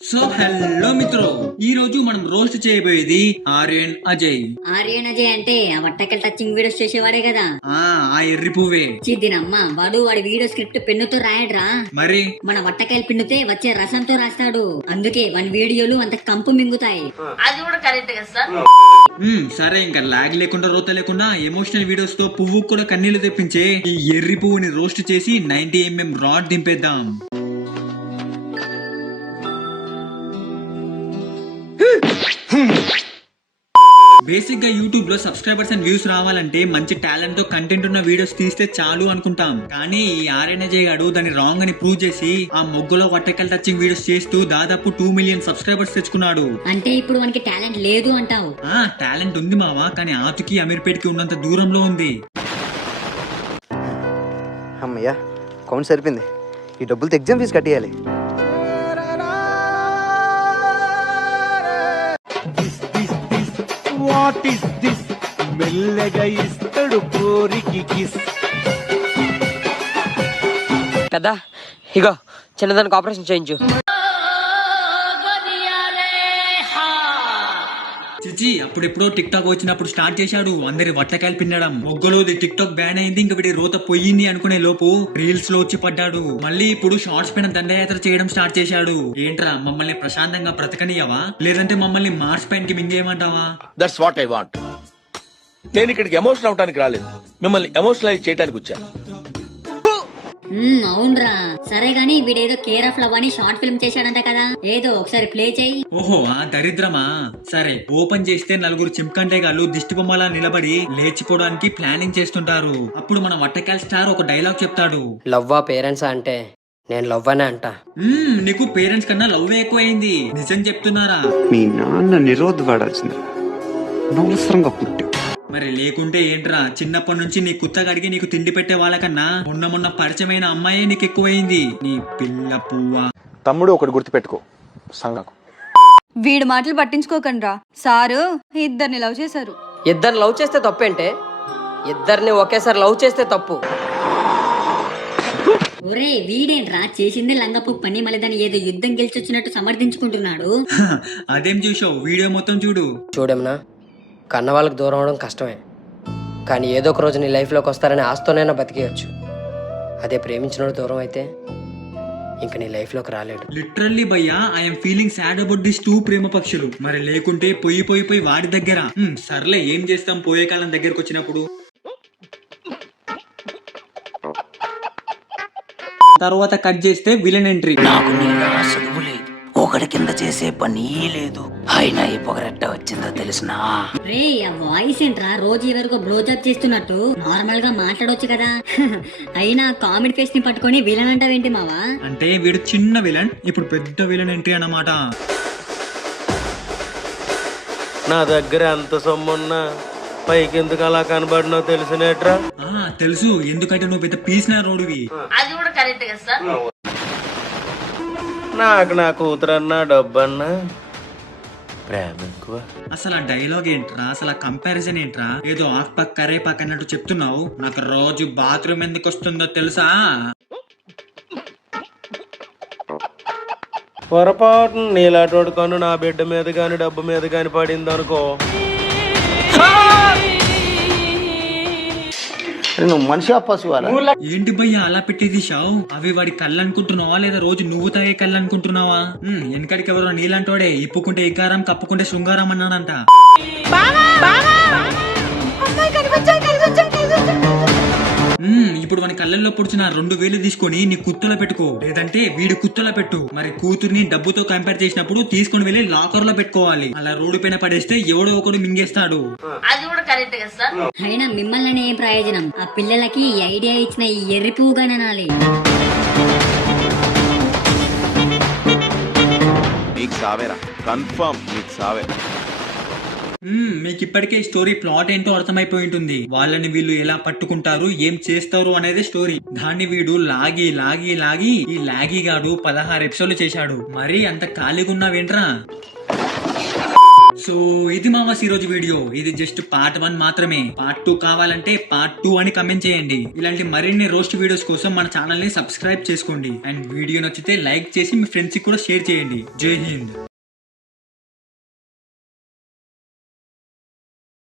So hello మిత్రులు, ఈ రోజు మనం రోస్ట్ చేయబోయేది ఆర్యన్ అజయ్. ఆర్యన్ అజయ్ అంటే ఆ వట్టకల్ టచింగ్ వీడియోస్ చేసేవాడే కదా. ఆ ఎర్రి పువ్వే. చిద్దినమ్మ వాడి వీడియో స్క్రిప్ట్ పెన్నుతో రాయడ్రా. మరి మన వట్టకాయలు పిండితే వచ్చే రసంతో రాస్తాడు. అందుకే వన్ వీడియోలు అంత కంపు మింగుతాయి. అది కూడా కరెక్ట్ కదా సార్. సరే, ఇంకా లాగ్ లేకుండా రోత లేకుండా ఎమోషనల్ వీడియోస్ తో పువ్వు కూడా కన్నీళ్లు తెప్పించే ఈ ఎర్రి పువ్వుని రోస్ట్ చేసి 90mm రాడ్ దింపేద్దాం. బేసిక్ గా యూట్యూబ్ లో సబ్స్క్రైబర్స్ అండ్ వ్యూస్ రావాలంటే మంచి టాలెంట్ తో కంటెంట్ ఉన్న వీడియోస్ తీస్తే చాలు అనుకుంటాం. కానీ ఈ ఆర్యన్ అజయ్ గాడు దాన్ని రాంగ్ అని ప్రూవ్ చేసి ఆ మొగ్గులో వర్టికల్ టచింగ్ వీడియోస్ చేస్తూ దాదాపు 2 million సబ్స్క్రైబర్స్ తెచ్చుకున్నాడు. అంటే ఇప్పుడు మనకి టాలెంట్ లేదు అంటావు? టాలెంట్ ఉంది మావా, కానీ ఆతుకి అమీర్పేట్ కి ఉన్నంత దూరంలో ఉంది. అమ్మయ్యా, కౌంట్ సరిపోయింది. ఈ డబ్బులతో ఎగ్జామ్ ఫీజు కట్టేయాలి. What is this? మెల్లగా ఇస్తాడు కోరికి కిస్. కదా ఇగో చిన్నదానికి ఆపరేషన్ చేయించు. చిచి, అప్పుడెప్పుడో టిక్ టాక్ వచ్చినప్పుడు స్టార్ట్ చేశాడు అందరి వట్టకాయలు పిన్నడం. మొగ్గలోది టిక్ టాక్ బ్యాన్ అయింది, ఇంక వీడి రోత పోయింది అనుకునే లోపు రీల్స్ లో వచ్చి పడ్డాడు. మళ్ళీ ఇప్పుడు షార్ట్స్ పైన దండయాత్ర చేయడం స్టార్ట్ చేశాడు. ఏంట్రా, మమ్మల్ని ప్రశాంతంగా బ్రతకనియవా, లేదంటే మమ్మల్ని మార్స్ పైన కి మింగేయమంటావా? That's what I want. నేను ఇక్కడికి ఎమోషనల్ అవడానికి రాలేదు, మిమ్మల్ని ఎమోషనలైజ్ చేయడానికి వచ్చాను. అవునరా. సరే గానీ వీడేదో కేర్ ఆఫ్ లవ్ అని షార్ట్ ఫిల్మ్ చేశాడంట కదా, ఏదో ఒకసారి ప్లే చేయి. ఓహో, ఆ దరిద్రమా. సరే, ఓపెన్ చేస్తే నలుగురు చింకంటే గాళ్ళు దిష్టి బొమ్మలా నిలబడి లేచిపోవడానికి ప్లానింగ్ చేస్తుంటారు. అప్పుడు మన వట్టకాయల స్టార్ ఒక డైలాగ్ చెప్తాడు. లవ్వా పేరెంట్స్ అంటే నేను లవ్ అనే అంట. నీకు పేరెంట్స్ కన్నా లవ్ ఎక్కువైంది. నిజం చెప్తున్నారా? మీ నాన్న నిరోధపడాల్సింది, అనవసరంగా పుట్టి. మరి లేకుంటే ఏంట్రా, చిన్నప్పటి నుంచి నీ కుత్తగడిగి నీకు తిండి పెట్టే వాళ్ళకన్నా మొన్న పరిచయమైన అమ్మాయే నీకు ఎక్కువైంది. నీ పిల్ల పువ్వా. తమ్ముడు ఒకటి గుర్తుపెట్టుకో, సంగకు. వీడి మాటలు పట్టించుకోకండి రా. సారు ఇద్దరిని లవ్ చేశారు. ఇద్దరిని లవ్ చేస్తే తప్పేంటే? ఇద్దరిని ఒకేసారి లవ్ చేస్తే తప్పు. ఒరే వీడేంట్రా చేసింది లంగపు పని, మళ్ళీ దాన్ని ఏదో యుద్ధం గెలిచొచ్చినట్టు సమర్థించుకుంటున్నాడు. అదేం చూసావు? వీడియో మొత్తం చూడు. చూడమ్మా, కన్న వాళ్ళకి దూరం అవడం కష్టమే, కానీ ఏదో ఒక రోజు నీ లైఫ్లోకి వస్తారని ఆస్తోనైనా బతికేయచ్చు. అదే ప్రేమించినోడు దూరం అయితే ఇంక నీ లైఫ్లోకి రాలేడు. లిటరల్లీ భయ్యా, I'm feeling sad about this 2 ప్రేమ పక్షులు. మరి లేకుంటే పోయి వాడి దగ్గర. సర్లే, ఏం చేస్తాం పోయే కాలం దగ్గరకు వచ్చినప్పుడు. తర్వాత కట్ చేస్తే విలన్ ఎంట్రీ. నాకు నీలా చదువు లేదు, ఒకటి కింద చేసే పని లేదు, అయినా ఈ పొగరెట్ట వచ్చిందో తెలిసినా? రే, ఆ వాయిస్ ఏంట్రా రోజు ఎవరికో బ్లోజప్ చేస్తున్నట్టు? నార్మల్ గా మాట్లాడొచ్చు కదా. అయినా కామెడీ ఫేస్ ని పట్టుకొని విలన్ అంటావేంటి మావా? అంటే వీడు చిన్న విలన్, ఇప్పుడు పెద్ద విలన్ ఎంట్రీ అన్నమాట. నా దగ్గర ఎంత సొమ్మున్నా పైకి ఎందుకు అలా కనబడినో తెలిసినట్రా? తెలుసు, ఎందుకంటే నువ్వు పెద్ద పీసిన రోడ్డువి. అది కూడా కరెక్ట్ కదా సార్. నాకు నా కూతురన్నా డబ్బన్నా ప్రేమ ఎక్కువ. అసలు ఆ డైలాగ్ ఏంట్రా, అసలు ఆ కంపారిజన్ ఏంట్రా? ఏదో ఆఫ్ పక్ కరే పక్ అన్నట్టు చెప్తున్నావు. నాకు రోజు బాత్రూమ్ ఎందుకు వస్తుందో తెలుసా? పొరపాటున నీలాటోడు కన్ను నా బిడ్డ మీద గాని డబ్బు మీద గాని పడింది అనుకో, నువ్వు మనిషి పశువాలా? ఏంటి భయ్యా అలా పెట్టేది షావు? అవి వాడి కళ్ళు అనుకుంటున్నావా, లేదా రోజు నువ్వు తాగే కళ్ళు అనుకుంటున్నావా? వెనకడికి ఎవరో నీలాంటోడే ఇప్పుకుంటే ఇకారం కప్పుకుంటే శృంగారం అన్నాడంట. ఇప్పుడు మన కళ్ళల్లో పొడిచిన 2 వేలు తీసుకొని నీ కుత్తలో పెట్టుకో, లేదంటే వీడి కుత్తలో పెట్టు. మరి కూతుర్ని డబ్బుతో కంపేర్ చేసినప్పుడు తీసుకొని వెళ్ళి లాకర్ లో పెట్టుకోవాలి. అలా రోడ్డు పైన పడేస్తే ఎవడో ఒకడు మింగేస్తాడు. అది కూడా కరెక్ట్ కదా సార్. అయినా మిమ్మల్ని ఏం ప్రయోజనం? ఆ పిల్లలకి ఈ ఐడియా ఇచ్చిన ఈ ఎర్రి పువ్వుగాననాలి. నీకు సావేరా, కన్ఫర్మ్ నీకు సావే. మీకు ఇప్పటికే స్టోరీ ప్లాట్ ఏంటో అర్థమైపోయి ఉంటుంది. వాళ్ళని వీళ్ళు ఎలా పట్టుకుంటారు, ఏం చేస్తారు అనేది స్టోరీ. దాన్ని వీడు లాగి ఈ లాగి గాడు 16 ఎపిసోడ్లు చేశాడు. మరి అంత ఖాళీగా ఉన్నావేంట్రా? సో ఇది మామస్ ఈ రోజు వీడియో. ఇది జస్ట్ పార్ట్ 1 మాత్రమే. పార్ట్ 2 కావాలంటే పార్ట్ 2 అని కమెంట్ చేయండి. ఇలాంటి మరిన్ని రోస్ట్ వీడియోస్ కోసం మన ఛానల్ ని సబ్స్క్రైబ్ చేసుకోండి. అండ్ వీడియో నచ్చితే లైక్ చేసి మీ ఫ్రెండ్స్ కి కూడా షేర్ చేయండి. జై హింద్.